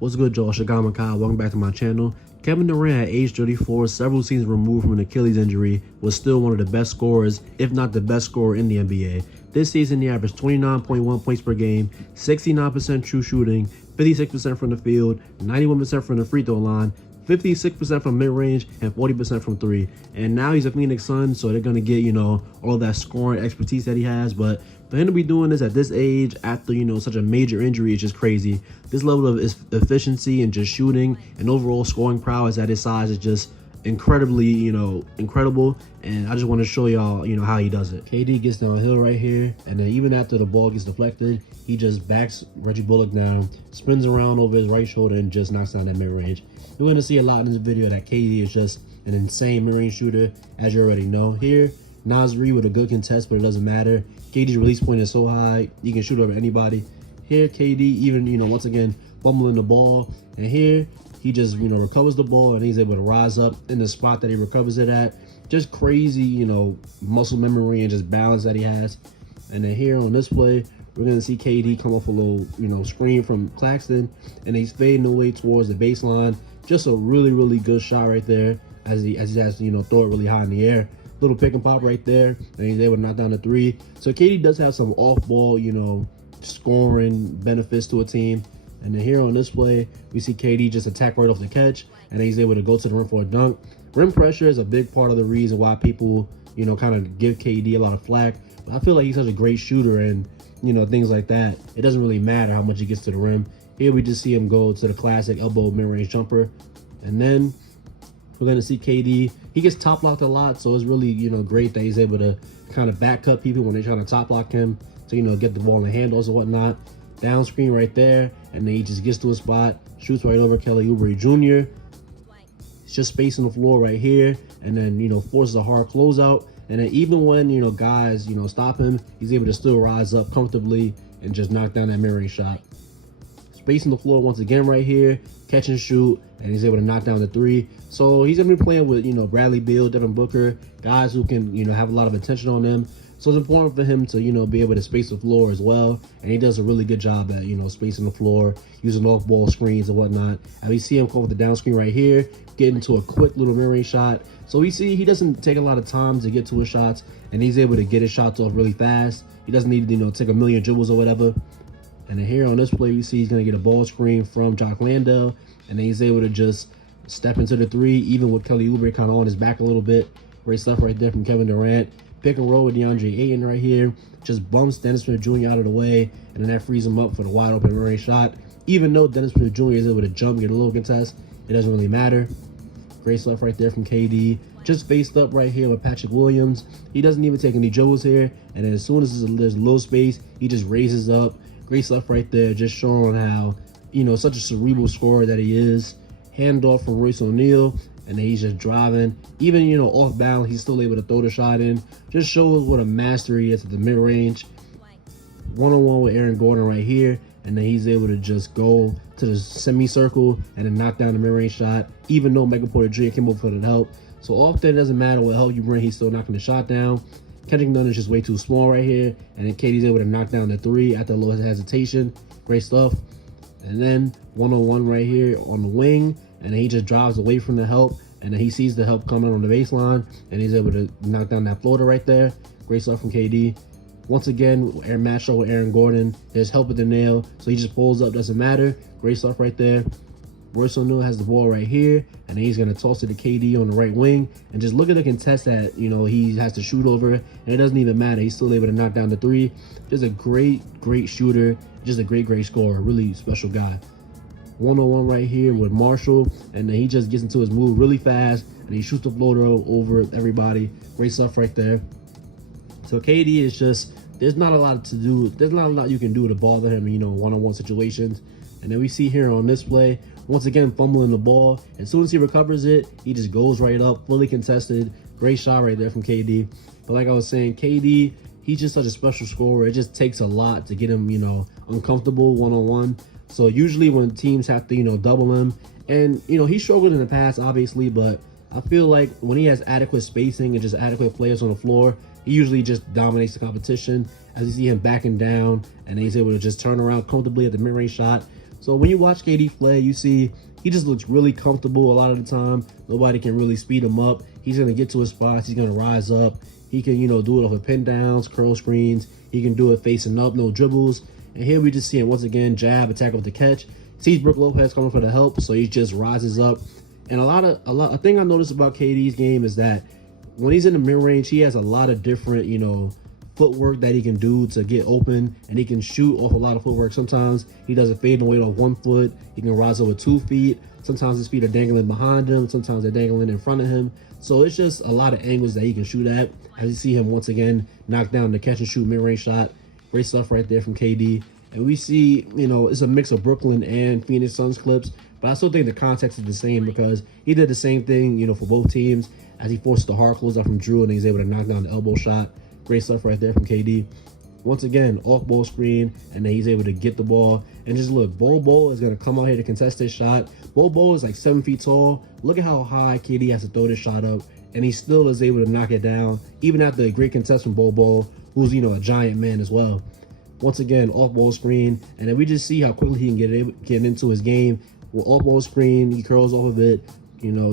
What's good, y'all? Shagama Kai. Welcome back to my channel. Kevin Durant, at age 34, several seasons removed from an Achilles injury, was still one of the best scorers, if not the best scorer in the NBA. This season, he averaged 29.1 points per game, 69% true shooting, 56% from the field, 91% from the free throw line, 56% from mid-range, and 40% from three. And now he's a Phoenix Sun, so they're going to get, all that scoring expertise that he has. But for him to be doing this at this age after, such a major injury is just crazy. This level of efficiency and just shooting and overall scoring prowess at his size is just incredibly, incredible. And I just want to show y'all, how he does it. KD gets downhill right here, and then even after the ball gets deflected, he just backs Reggie Bullock down, spins around over his right shoulder, and just knocks down that mid-range. You're going to see a lot in this video that KD is just an insane mid-range shooter, as you already know. Here, Nasri with a good contest, but it doesn't matter. KD's release point is so high, he can shoot over anybody. Here, KD even, once again, fumbling the ball. And here, he just, recovers the ball, and he's able to rise up in the spot that he recovers it at. Just crazy, muscle memory and just balance that he has. And then here on this play, we're going to see KD come off a little, screen from Claxton, and he's fading away towards the baseline. Just a really, really good shot right there as he has to, throw it really high in the air. Little pick and pop right there, and he's able to knock down the three. So KD does have some off-ball, scoring benefits to a team. And then here on this play, we see KD just attack right off the catch, and then he's able to go to the rim for a dunk. Rim pressure is a big part of the reason why people, kind of give KD a lot of flack. But I feel like he's such a great shooter, and, things like that. It doesn't really matter how much he gets to the rim. Here we just see him go to the classic elbow mid-range jumper. And then we're going to see KD. He gets top locked a lot, so it's really, great that he's able to kind of back cut people when they're trying to top lock him to, get the ball in the handles and whatnot. Down screen right there, and then he just gets to a spot, shoots right over Kelly Oubre Jr. He's just spacing the floor right here, and then, forces a hard closeout. And then even when, guys, stop him, he's able to still rise up comfortably and just knock down that mid-range shot. Spacing the floor once again right here, catch and shoot, and he's able to knock down the three. So he's going to be playing with, Bradley Beal, Devin Booker, guys who can, have a lot of attention on them. So it's important for him to, be able to space the floor as well. And he does a really good job at, spacing the floor, using off-ball screens and whatnot. And we see him come with the down screen right here, getting into a quick little mid-range shot. So we see he doesn't take a lot of time to get to his shots, and he's able to get his shots off really fast. He doesn't need to, take a million dribbles or whatever. And then here on this play, we see he's going to get a ball screen from Jock Landale, and then he's able to just step into the three, even with Kelly Oubre kind of on his back a little bit. Great stuff right there from Kevin Durant. Pick and roll with DeAndre Ayton right here. Just bumps Dennis Smith Jr. out of the way, and then that frees him up for the wide open mid-range shot. Even though Dennis Smith Jr. is able to jump, get a little contest, it doesn't really matter. Great stuff right there from KD. Just faced up right here with Patrick Williams. He doesn't even take any dribbles here, and then as soon as there's a little space, he just raises up. Great stuff right there, just showing how, such a cerebral scorer that he is. Handoff from Royce O'Neal, and then he's just driving. Even, off balance, he's still able to throw the shot in. Just shows what a master he is at the mid-range. One-on-one with Aaron Gordon right here, and then he's able to just go to the semicircle and then knock down the mid-range shot, even though Michael Porter Jr. came over for the help. So often it doesn't matter what help you bring, he's still knocking the shot down. Kendrick Nunn is just way too small right here, and then KD's able to knock down the three after a little hesitation. Great stuff. And then one-on-one right here on the wing, and then he just drives away from the help, and then he sees the help coming on the baseline, and he's able to knock down that floater right there. Great stuff from KD. Once again, match up with Aaron Gordon. There's help with the nail, so he just pulls up, doesn't matter. Great stuff right there. Royce O'Neal has the ball right here, and then he's going to toss it to KD on the right wing. And just look at the contest that, he has to shoot over, and it doesn't even matter. He's still able to knock down the three. Just a great, great shooter. Just a great, great scorer. Really special guy. One-on-one right here with Marshall, and then he just gets into his move really fast, and he shoots the floater over everybody. Great stuff right there. So KD is just, there's not a lot to do. There's not a lot you can do to bother him, one-on-one situations. And then we see here on this play, once again, fumbling the ball. As soon as he recovers it, he just goes right up, fully contested. Great shot right there from KD. But like I was saying, KD, he's just such a special scorer. It just takes a lot to get him, uncomfortable one-on-one. So usually when teams have to, double him, and, he struggled in the past, obviously, but I feel like when he has adequate spacing and just adequate players on the floor, he usually just dominates the competition. As you see him backing down, and he's able to just turn around comfortably at the mid-range shot. So So when you watch KD play, you see he just looks really comfortable a lot of the time. Nobody can really speed him up. He's going to get to his spots. He's going to rise up. He can, do it off of pin downs, curl screens. He can do it facing up, no dribbles. And here we just see him once again, jab, attack with the catch. Sees Brook Lopez coming for the help, so he just rises up. And a thing I noticed about KD's game is that when he's in the mid-range, he has a lot of different, footwork that he can do to get open, and he can shoot off a lot of footwork. Sometimes he does a fade away off 1 foot. He can rise over 2 feet. Sometimes his feet are dangling behind him. Sometimes they're dangling in front of him. So it's just a lot of angles that he can shoot at. As you see him once again knock down the catch and shoot mid-range shot. Great stuff right there from KD. And we see, it's a mix of Brooklyn and Phoenix Suns clips, but I still think the context is the same because he did the same thing, for both teams as he forced the hard closeout from Drew and he's able to knock down the elbow shot. Great stuff right there from KD. Once again, off ball screen, and then he's able to get the ball. And just look, Bol is going to come out here to contest this shot. Bol is like 7 feet tall. Look at how high KD has to throw this shot up, and he still is able to knock it down, even after a great contest from Bol, who's, a giant man as well. Once again, off ball screen, and then we just see how quickly he can get into his game. With off ball screen, he curls off of it,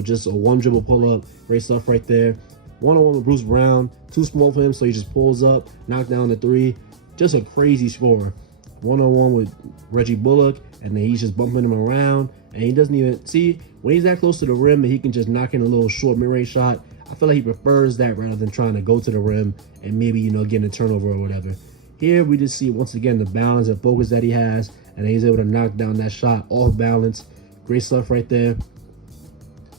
just a 1 dribble pull up. Great stuff right there. 1-on-1 with Bruce Brown, too small for him, so he just pulls up, knock down the 3. Just a crazy score. 1-on-1 with Reggie Bullock, and then he's just bumping him around, and he doesn't even see when he's that close to the rim and he can just knock in a little short mid-range shot. I feel like he prefers that rather than trying to go to the rim and maybe getting a turnover or whatever. Here we just see once again the balance and focus that he has, and he's able to knock down that shot off balance. Great stuff right there.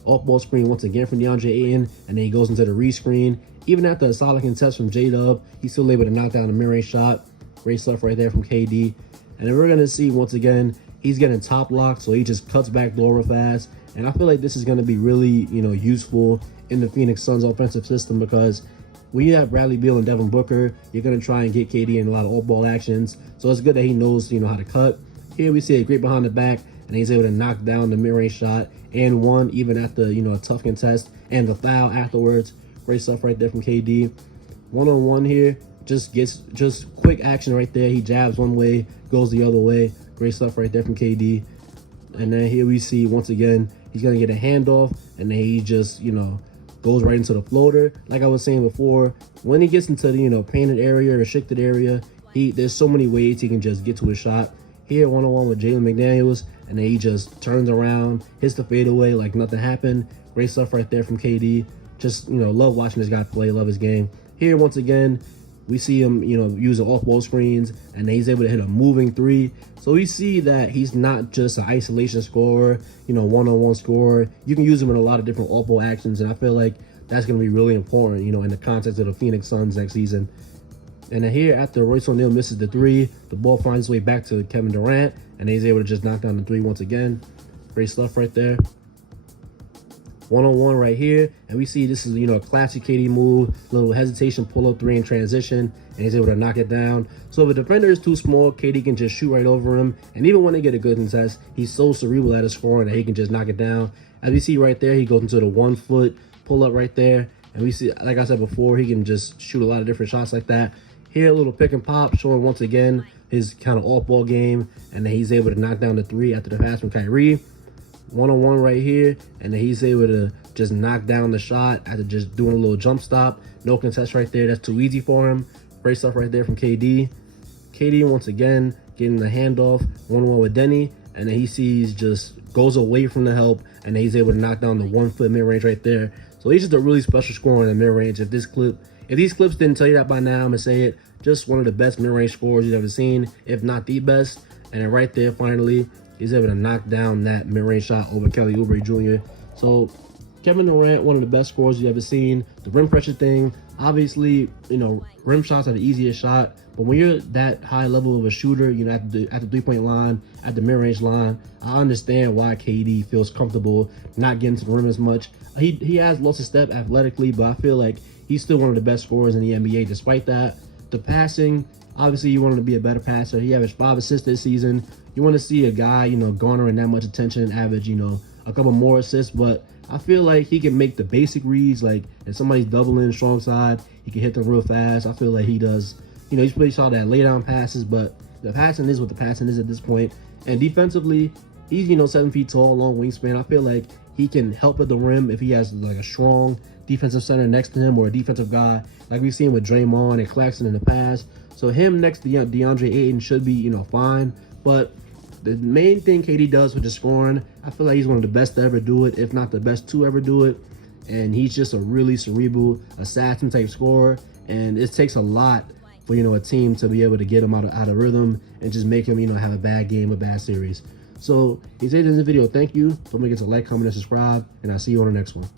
Off ball screen once again from DeAndre Ayton, and then he goes into the re-screen. Even after a solid contest from J-Dub, he's still able to knock down the mid-range shot. Great stuff right there from KD. And then we're going to see once again, he's getting top locked, so he just cuts back door real fast. And I feel like this is going to be really, useful in the Phoenix Suns offensive system because when you have Bradley Beal and Devin Booker, you're going to try and get KD in a lot of off-ball actions. So it's good that he knows, how to cut. Here we see a great behind the back, and he's able to knock down the mid-range shot and one even after, a tough contest and the foul afterwards. Great stuff right there from KD. 1-on-1 here, just quick action right there. He jabs one way, goes the other way. Great stuff right there from KD. And then here we see once again, he's going to get a handoff, and then he just, goes right into the floater. Like I was saying before, when he gets into the, painted area or restricted area, there's so many ways he can just get to his shot. Here, 1-on-1 with Jalen McDaniels, and then he just turns around, hits the fadeaway like nothing happened. Great stuff right there from KD. Just, love watching this guy play, love his game. Here, once again, we see him, using off-ball screens, and then he's able to hit a moving 3. So we see that he's not just an isolation scorer, one-on-one scorer. You can use him in a lot of different off-ball actions, and I feel like that's going to be really important, in the context of the Phoenix Suns next season. And then here, after Royce O'Neal misses the 3, the ball finds its way back to Kevin Durant, and he's able to just knock down the 3 once again. Great stuff right there. 1-on-1 right here, and we see this is, a classic KD move, little hesitation, pull-up 3 in transition, and he's able to knock it down. So if a defender is too small, KD can just shoot right over him, and even when they get a good contest, he's so cerebral at his scoring that he can just knock it down. As we see right there, he goes into the 1-foot pull-up right there, and we see, like I said before, he can just shoot a lot of different shots like that. Here, a little pick and pop, showing once again his kind of off-ball game, and then he's able to knock down the 3 after the pass from Kyrie. 1-on-1 right here, and then he's able to just knock down the shot after just doing a little jump stop. No contest right there. That's too easy for him. Great stuff right there from KD. KD, once again, getting the handoff, 1-on-1 with Denny, and then he sees just goes away from the help, and then he's able to knock down the 1-foot mid-range right there. So he's just a really special scorer in the mid-range. If these clips didn't tell you that by now, I'm going to say it. Just one of the best mid-range scorers you've ever seen, if not the best. And then right there, finally, he's able to knock down that mid-range shot over Kelly Oubre Jr. So Kevin Durant, one of the best scorers you've ever seen. The rim pressure thing, obviously, rim shots are the easiest shot. But when you're that high level of a shooter, at the 3-point line, at the mid-range line, I understand why KD feels comfortable not getting to the rim as much. He has lost a step athletically, but I feel like he's still one of the best scorers in the NBA despite that. The passing, obviously you want him to be a better passer. He averaged 5 assists this season. You want to see a guy, garnering that much attention and average, a couple more assists, but I feel like he can make the basic reads. Like if somebody's doubling strong side, he can hit them real fast. I feel like he does. He's pretty solid at lay down passes, but the passing is what the passing is at this point. And defensively, he's 7 feet tall, long wingspan. I feel like he can help at the rim if he has like a strong defensive center next to him or a defensive guy like we've seen with Draymond and Claxton in the past. So him next to DeAndre Ayton should be fine. But the main thing KD does with the scoring, I feel like he's one of the best to ever do it, if not the best to ever do it. And he's just a really cerebral assassin type scorer. And it takes a lot for a team to be able to get him out of rhythm and just make him have a bad game, a bad series. So, if you enjoyed this video, thank you. Don't forget to like, comment, and subscribe, and I'll see you on the next one.